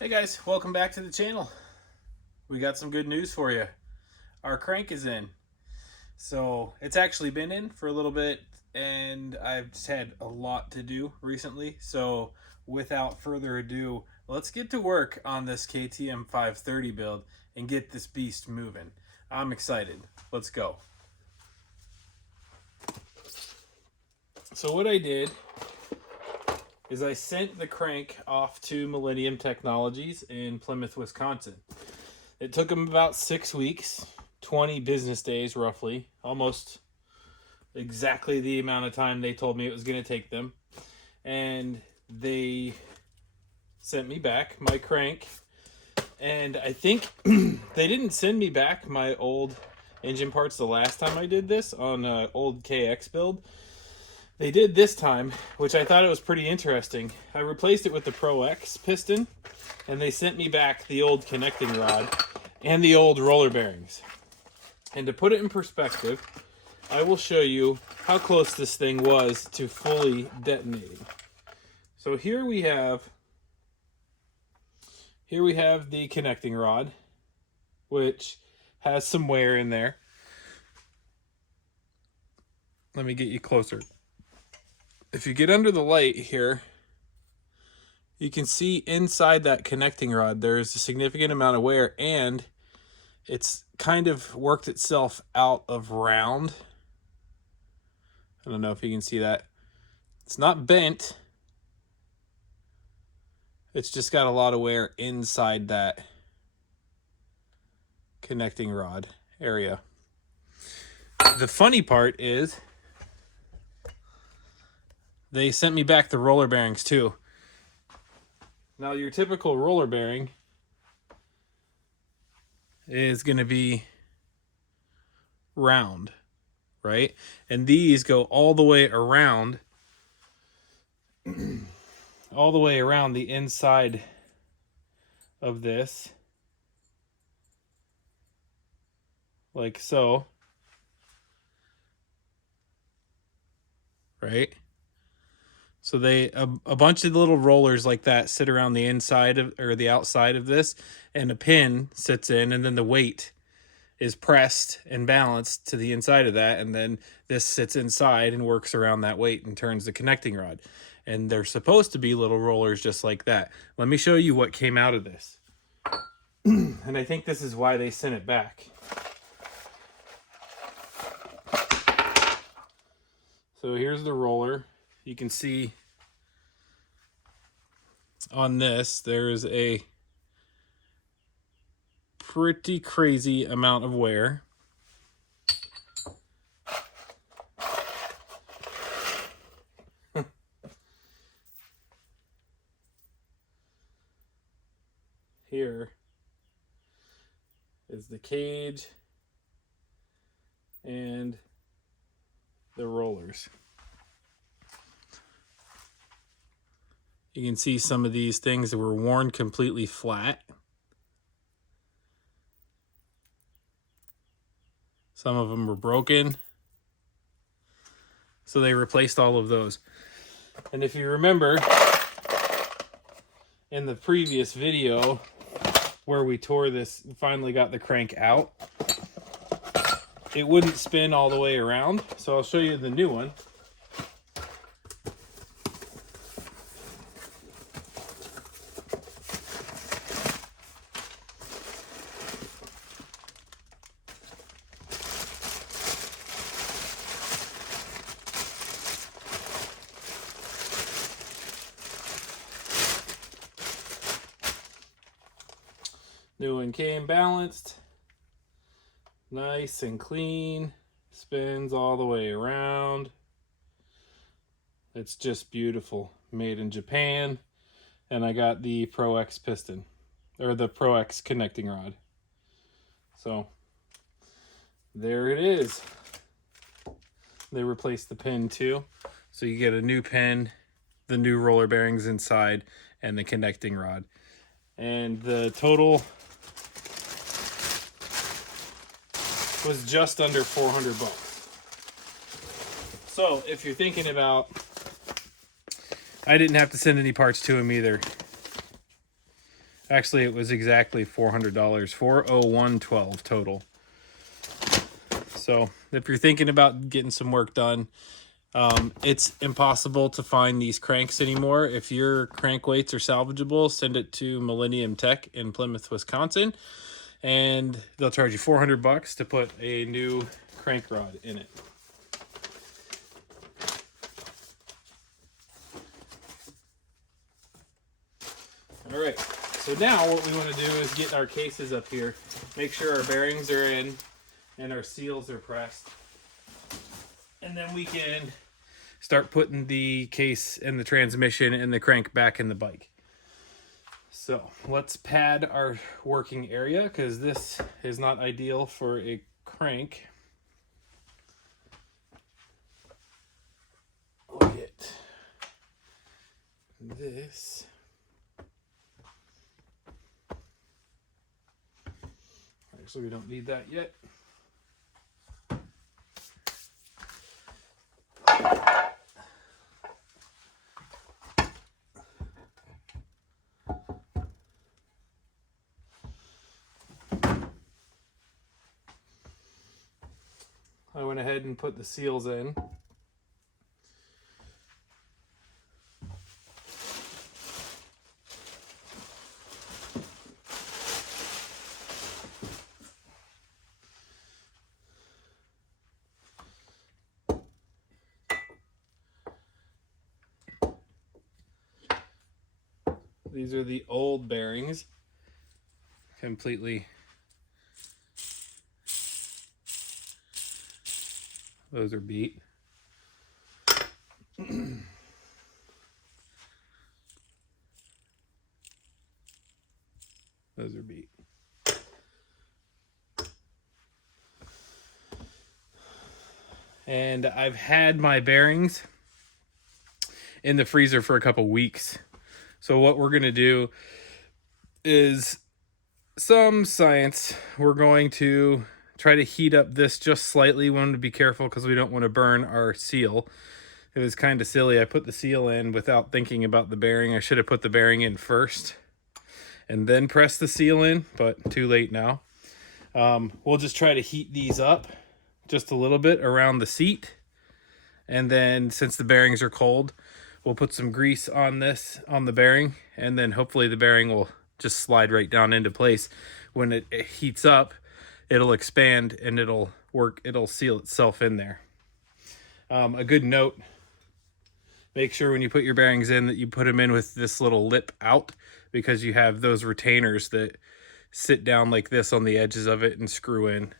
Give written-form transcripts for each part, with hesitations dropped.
Hey guys, welcome back to the channel. We got some good news for you. Our crank is in. So it's actually been in for a little bit and I've just had a lot to do recently. So without further ado, let's get to work on this KTM 530 build and get this beast moving. I'm excited. Let's go. So what I did is I sent the crank off to Millennium Technologies in Plymouth, Wisconsin. It took them about 6 weeks, 20 business days roughly, almost exactly the amount of time they told me it was going to take them. And they sent me back my crank. And I think they didn't send me back my old engine parts the last time I did this on an old KX build. They did this time, which I thought it was pretty interesting. I replaced it with the Pro X piston, and they sent me back the old connecting rod and the old roller bearings. And to put it in perspective, I will show you how close this thing was to fully detonating. So here we have the connecting rod, which has some wear in there. Let me get you closer. If you get under the light here, you can see inside that connecting rod there's a significant amount of wear, and it's kind of worked itself out of round. I don't know if you can see that. It's not bent. It's just got a lot of wear inside that connecting rod area. The funny part is they sent me back the roller bearings too. Now your typical roller bearing is going to be round, right? And these go all the way around the inside of this, like so, right? So they a bunch of little rollers like that sit around the inside of, or the outside of this, and a pin sits in, and then the weight is pressed and balanced to the inside of that, and then this sits inside and works around that weight and turns the connecting rod. And they're supposed to be little rollers just like that. Let me show you what came out of this. And I think this is why they sent it back. So here's the roller. You can see on this there's a pretty crazy amount of wear. Here is the cage and the rollers. You can see some of these things that were worn completely flat. Some of them were broken. So they replaced all of those. And if you remember in the previous video where we tore this, finally got the crank out, it wouldn't spin all the way around. So I'll show you the new one. New one came balanced, nice and clean, spins all the way around. It's just beautiful, made in Japan. And I got the Pro X piston, or the Pro X connecting rod. So there it is. They replaced the pin too, so you get a new pin, the new roller bearings inside, and the connecting rod. And the total was just under $400. So if you're thinking about, I didn't have to send any parts to him either. Actually, it was exactly $400, $401.12 total. So if you're thinking about getting some work done, it's impossible to find these cranks anymore. If your crank weights are salvageable, send it to Millennium Tech in Plymouth, Wisconsin, and they'll charge you $400 to put a new crank rod in it. All right, so now what we want to do is get our cases up here, make sure our bearings are in and our seals are pressed, and then we can start putting the case and the transmission and the crank back in the bike. So let's pad our working area, because this is not ideal for a crank. I'll get this. Actually, we don't need that yet. I went ahead and put the seals in. These are the old bearings, completely. Those are beat. Those are beat. And I've had my bearings in the freezer for a couple weeks. So what we're going to do is some science. We're going to try to heat up this just slightly. We want to be careful because we don't want to burn our seal. It was kind of silly. I put the seal in without thinking about the bearing. I should have put the bearing in first and then press the seal in, but too late now. We'll just try to heat these up just a little bit around the seat. And then since the bearings are cold, we'll put some grease on this, on the bearing, and then hopefully the bearing will just slide right down into place. When it heats up, it'll expand and it'll work, it'll seal itself in there. A good note, make sure when you put your bearings in that you put them in with this little lip out, because you have those retainers that sit down like this on the edges of it and screw in.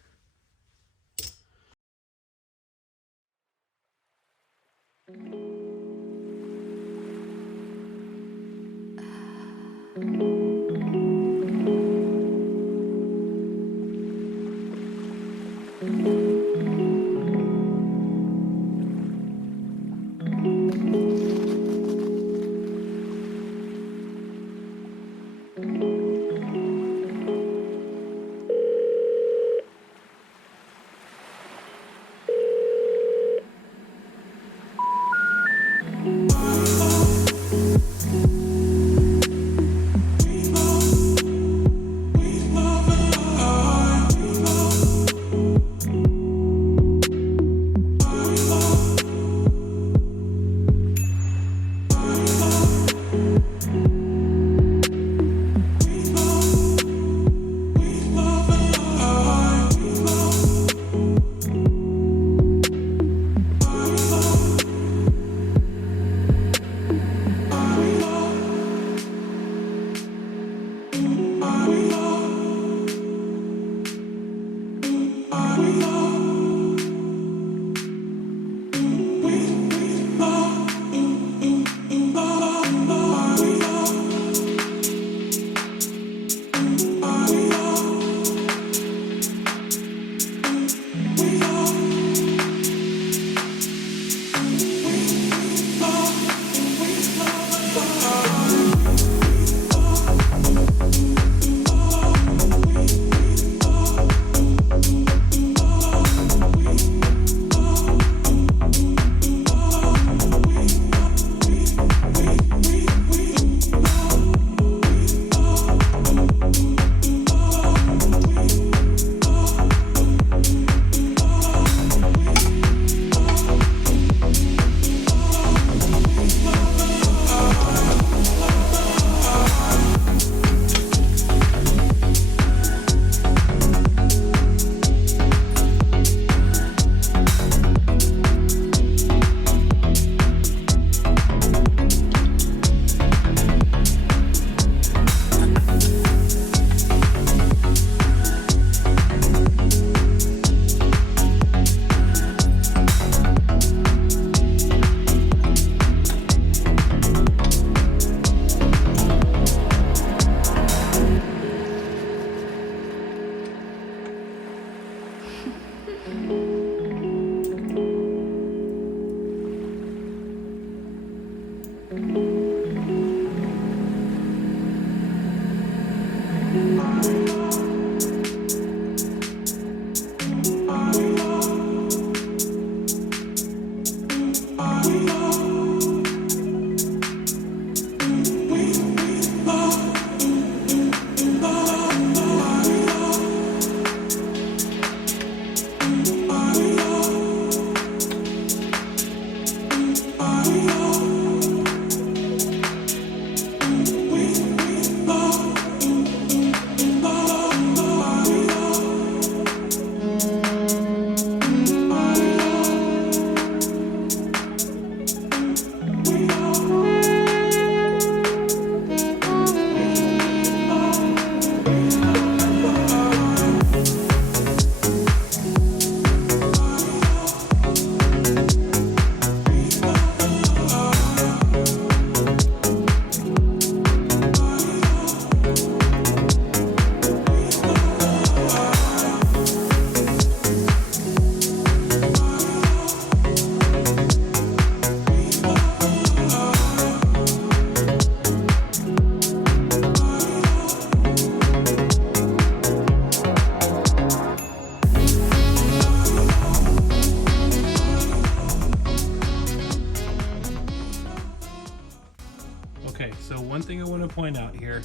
Okay, so one thing I want to point out here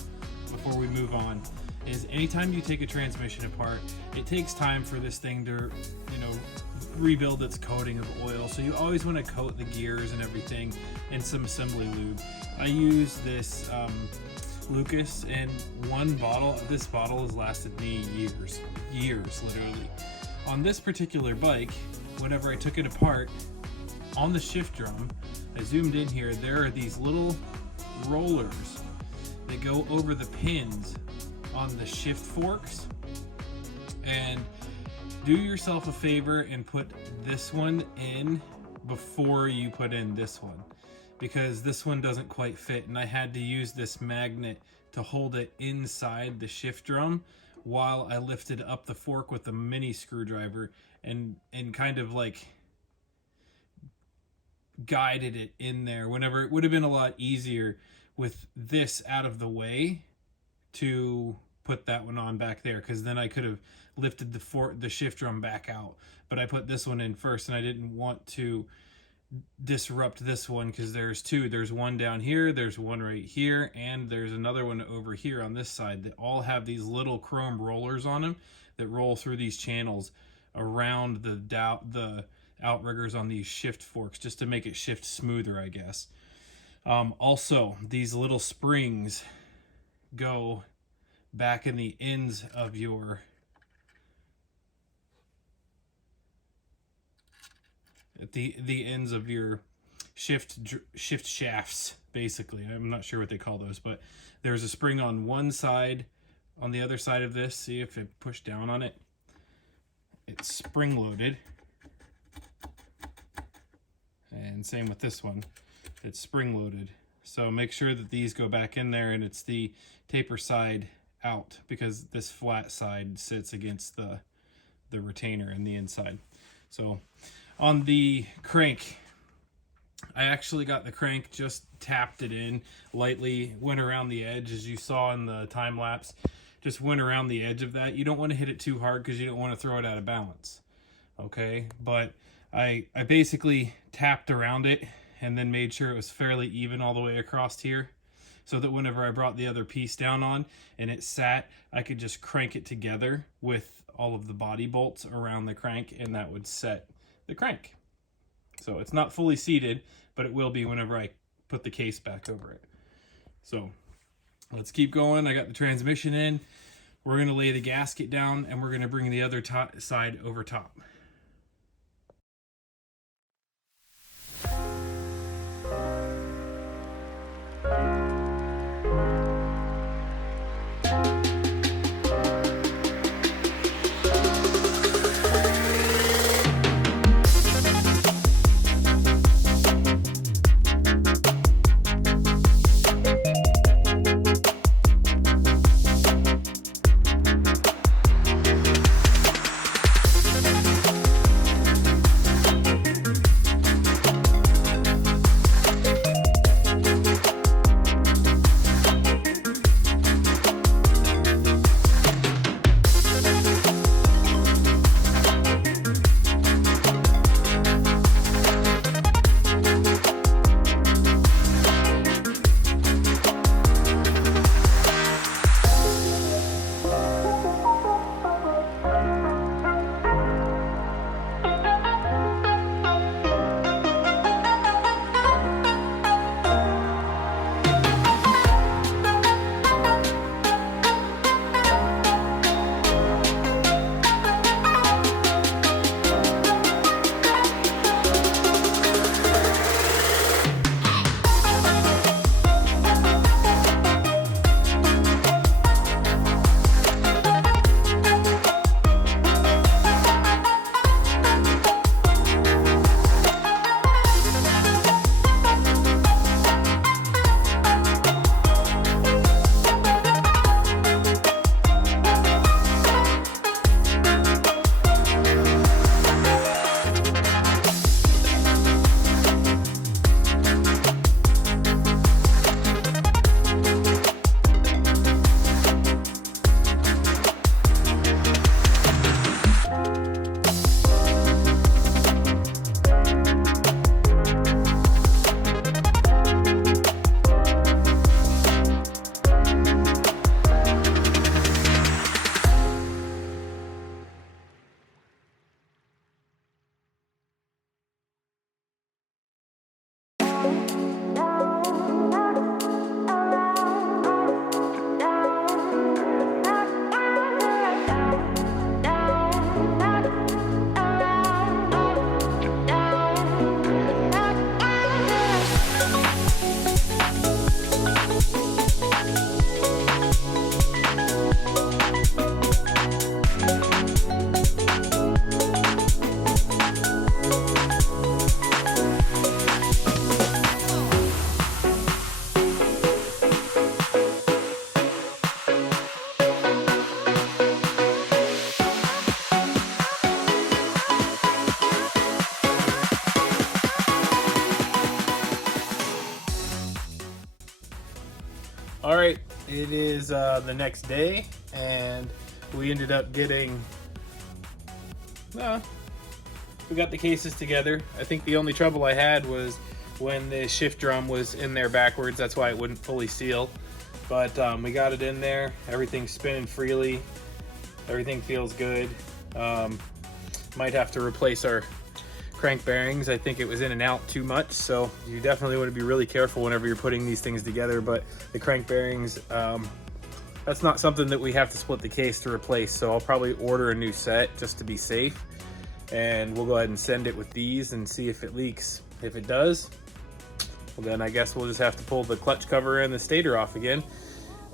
before we move on is anytime you take a transmission apart, it takes time for this thing to, rebuild its coating of oil. So you always want to coat the gears and everything in some assembly lube. I use this Lucas, and this bottle has lasted me years literally. On this particular bike, whenever I took it apart, on the shift drum, I zoomed in here, there are these little rollers that go over the pins on the shift forks. And do yourself a favor and put this one in before you put in this one, because this one doesn't quite fit, and I had to use this magnet to hold it inside the shift drum while I lifted up the fork with a mini screwdriver and kind of like guided it in there, whenever it would have been a lot easier with this out of the way to put that one on back there, because then I could have lifted the shift drum back out. But I put this one in first, and I didn't want to disrupt this one because there's two. There's one down here, there's one right here, and there's another one over here on this side that all have these little chrome rollers on them that roll through these channels around the outriggers on these shift forks, just to make it shift smoother, I guess. Also, these little springs go back in the ends of your the ends of your shift shafts, basically. I'm not sure what they call those, but there's a spring on one side. On the other side of this, see if I push down on it, it's spring loaded. And same with this one, it's spring loaded. So make sure that these go back in there, and it's the taper side out, because this flat side sits against the retainer in the inside. So on the crank, I actually got the crank, just tapped it in lightly, went around the edge, as you saw in the time lapse, just went around the edge of that. You don't want to hit it too hard because you don't want to throw it out of balance. Okay, but I basically tapped around it and then made sure it was fairly even all the way across here, so that whenever I brought the other piece down on and it sat, I could just crank it together with all of the body bolts around the crank, and that would set the crank. So it's not fully seated, but it will be whenever I put the case back over it. So let's keep going. I got the transmission in. We're going to lay the gasket down, and we're going to bring the other side over top. It is the next day, and we ended up getting, we got the cases together. I think the only trouble I had was when the shift drum was in there backwards. That's why it wouldn't fully seal. But we got it in there. Everything's spinning freely. Everything feels good. Might have to replace our crank bearings. I think it was in and out too much, so you definitely want to be really careful whenever you're putting these things together. But the crank bearings, that's not something that we have to split the case to replace, so I'll probably order a new set just to be safe, and we'll go ahead and send it with these and see if it leaks. If it does, well, then I guess we'll just have to pull the clutch cover and the stator off again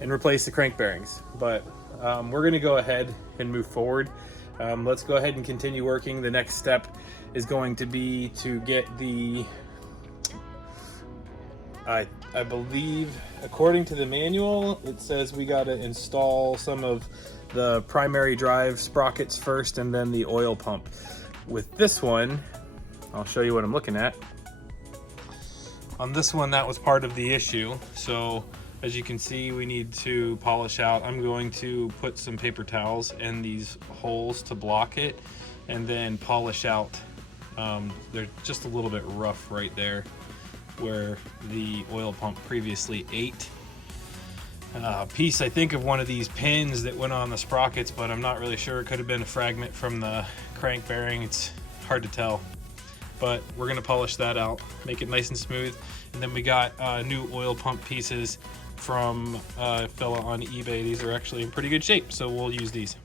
and replace the crank bearings. But we're going to go ahead and move forward. Let's go ahead and continue working. The next step is going to be to get the, I believe, according to the manual, it says we got to install some of the primary drive sprockets first and then the oil pump. With this one, I'll show you what I'm looking at. On this one, that was part of the issue. So as you can see, we need to polish out. I'm going to put some paper towels in these holes to block it and then polish out. They're just a little bit rough right there where the oil pump previously ate. A piece, I think, of one of these pins that went on the sprockets, but I'm not really sure. It could have been a fragment from the crank bearing. It's hard to tell. But we're gonna polish that out, make it nice and smooth. And then we got new oil pump pieces from a fella on eBay. These are actually in pretty good shape, so we'll use these.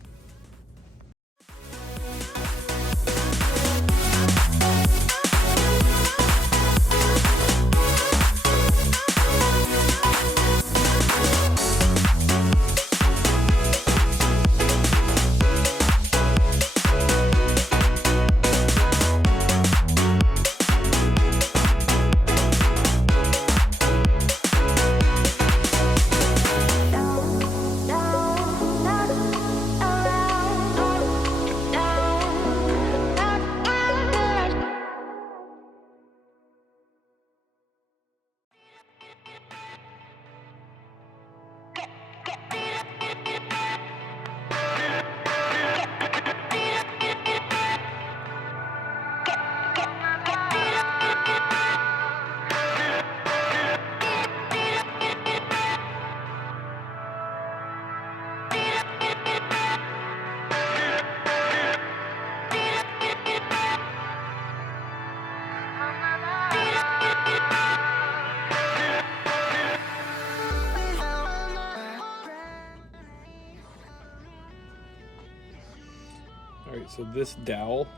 All right, so this dowel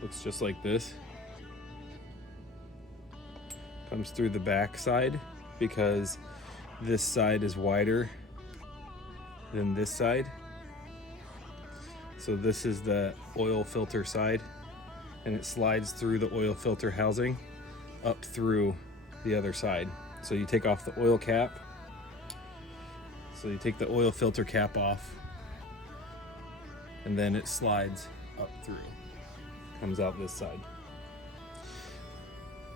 looks just like this. Comes through the back side because this side is wider than this side. So this is the oil filter side, and it slides through the oil filter housing up through the other side. So you take off the oil cap. So you take the oil filter cap off, and then it slides up through, comes out this side.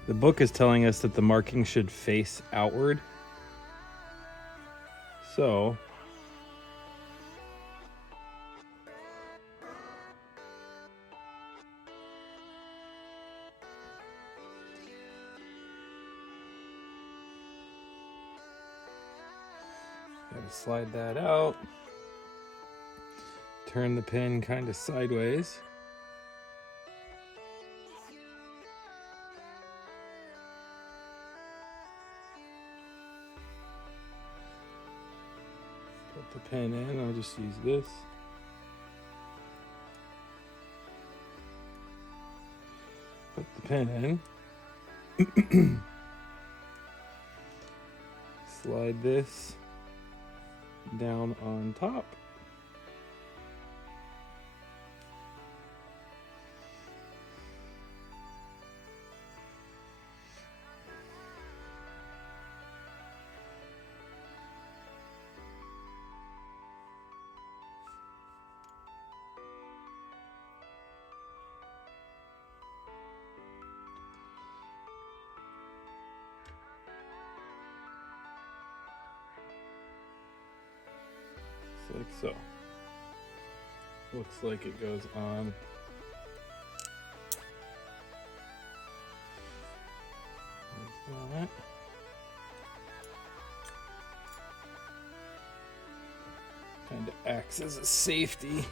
The book is telling us that the marking should face outward. So gotta slide that out. Turn the pin kind of sideways. Put the pin in, I'll just use this. Put the pin in. Slide this down on top. like so. Looks like it goes on. Like that. Kind of acts as a safety.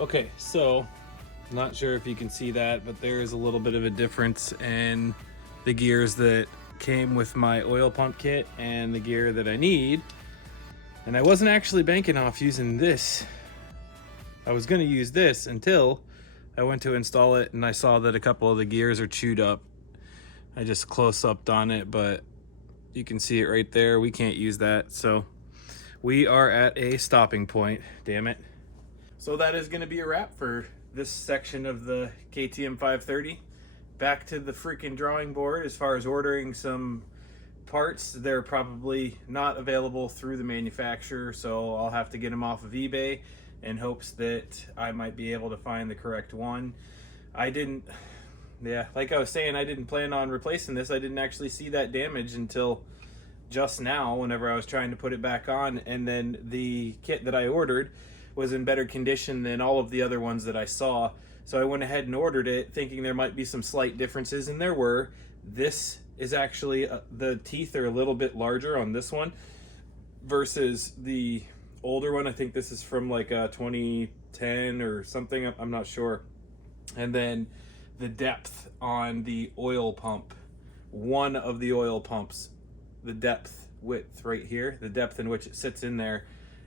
Okay, so not sure if you can see that, but there is a little bit of a difference in the gears that came with my oil pump kit and the gear that I need. And I wasn't actually banking off using this. I was going to use this until I went to install it and I saw that a couple of the gears are chewed up. I just close-upped on it, but you can see it right there. We can't use that, so we are at a stopping point, damn it. So that is going to be a wrap for this section of the KTM 530. Back to the freaking drawing board as far as ordering some parts. They're probably not available through the manufacturer, so I'll have to get them off of eBay in hopes that I might be able to find the correct one. Like I was saying, I didn't plan on replacing this. I didn't actually see that damage until just now whenever I was trying to put it back on, and then the kit that I ordered was in better condition than all of the other ones that I saw. So I went ahead and ordered it thinking there might be some slight differences, and there were. This is actually, the teeth are a little bit larger on this one versus the older one. I think this is from like 2010 or something, I'm not sure. And then the depth on the oil pump, one of the oil pumps, the depth width right here, the depth in which it sits in there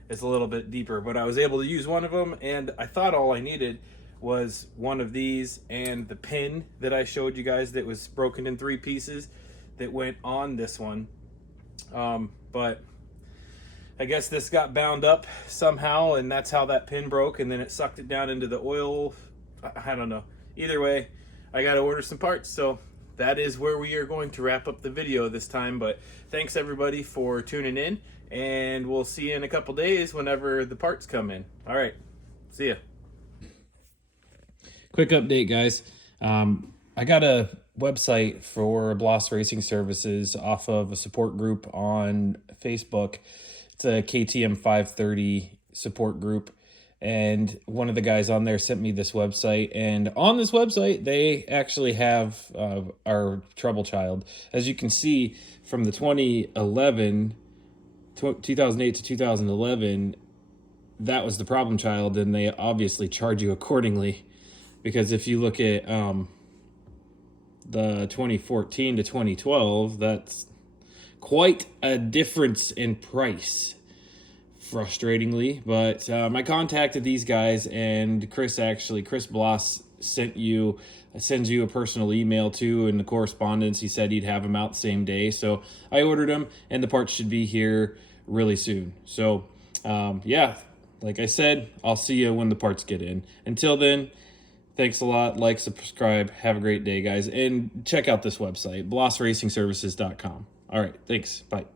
is a little bit deeper, but I was able to use one of them, and I thought all I needed was one of these and the pin that I showed you guys that was broken in 3 pieces that went on this one. But I guess this got bound up somehow, and that's how that pin broke, and then it sucked it down into the oil. I don't know. Either way, I got to order some parts, so that is where we are going to wrap up the video this time. But thanks everybody for tuning in, and we'll see you in a couple days whenever the parts come in. All right, see ya. Quick update, guys. I got a website for Bloss Racing Services off of a support group on Facebook. It's a KTM 530 support group, and one of the guys on there sent me this website, and on this website they actually have our trouble child. As you can see, from the 2008 to 2011, that was the problem child, and they obviously charge you accordingly, because if you look at the 2014 to 2012, that's quite a difference in price frustratingly. But I contacted these guys, and Chris Bloss sends you a personal email too. In the correspondence, he said he'd have them out the same day. So I ordered them, and the parts should be here really soon. So yeah, like I said, I'll see you when the parts get in. Until then, thanks a lot. Like, subscribe. Have a great day, guys. And check out this website, blossracingservices.com. All right, thanks. Bye.